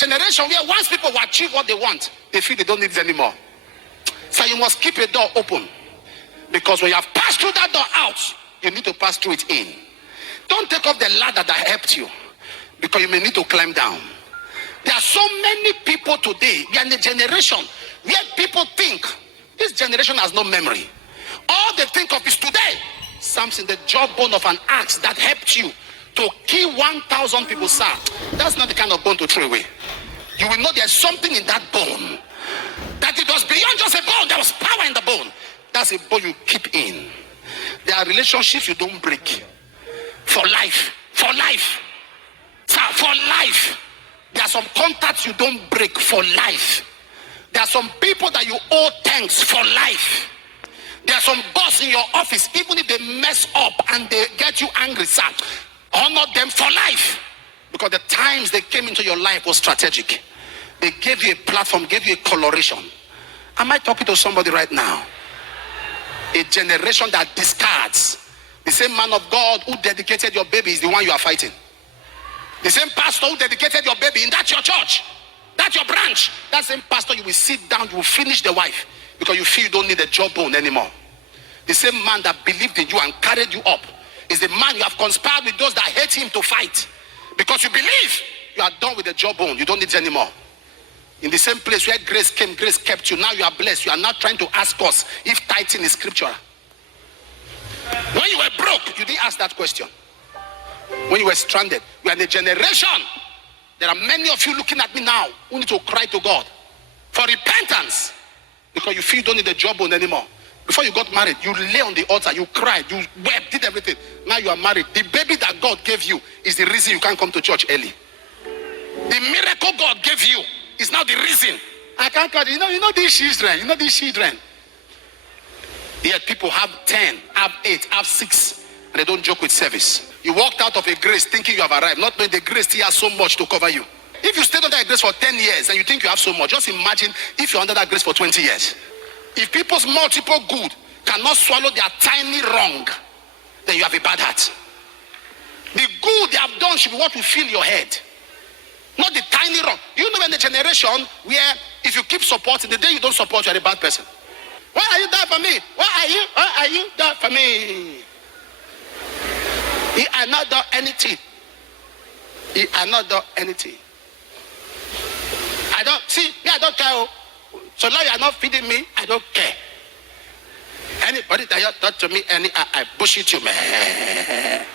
generation where once people will achieve what they want, they feel they don't need it anymore. So you must keep a door open. Because when you have passed through that door out, you need to pass through it in. Don't take off the ladder that helped you, because you may need to climb down. There are so many people today. We are in a generation where people think this generation has no memory. All they think of is today. Samson, the jawbone of an axe that helped you to kill 1,000 people, sir. That's not the kind of bone to throw away. You will know there's something in that bone. That it was beyond just a bone. There was power in the bone. That's a bone you keep in. There are relationships you don't break. For life. For life. Sir, for life. There are some contacts you don't break for life. There are some people that you owe thanks for life. There are some boss in your office, even if they mess up and they get you angry, sir, honor them for life. Because the times they came into your life was strategic. They gave you a platform, gave you a coloration. Am I talking to somebody right now? A generation that discards. The same man of God who dedicated your baby is the one you are fighting. The same pastor who dedicated your baby, and that's your church, that's your branch. That same pastor, you will sit down, you will finish the wife because you feel you don't need a jawbone anymore. The same man that believed in you and carried you up is the man you have conspired with those that hate him to fight, because you believe you are done with the jawbone, you don't need it anymore. In the same place where grace came, grace kept you. Now you are blessed. You are not trying to ask us if tithing is scriptural. When you were broke, you didn't ask that question. When you were stranded, we are in a generation. There are many of you looking at me now who need to cry to God for repentance, because you feel you don't need a jawbone anymore. Before you got married, you lay on the altar, you cried, you wept, did everything. Now you are married. The baby that God gave you is the reason you can't come to church early. The miracle God gave you is now the reason. I can't cut. You know these children. Yet people have 10, have 8, have 6, and they don't joke with service. You walked out of a grace thinking you have arrived, not knowing the grace still has so much to cover you. If you stayed under a grace for 10 years and you think you have so much, just imagine if you're under that grace for 20 years. If people's multiple good cannot swallow their tiny wrong, then you have a bad heart. The good they have done should be what will fill your head, not the tiny wrong. You know, in the generation where if you keep supporting, the day you don't support, you're a bad person. Why are you there for me? Why are you there for me? He had not done anything. He had not done anything. I don't care. So now you are not feeding me, I don't care. Anybody that you talk to me, I bullshit you, man.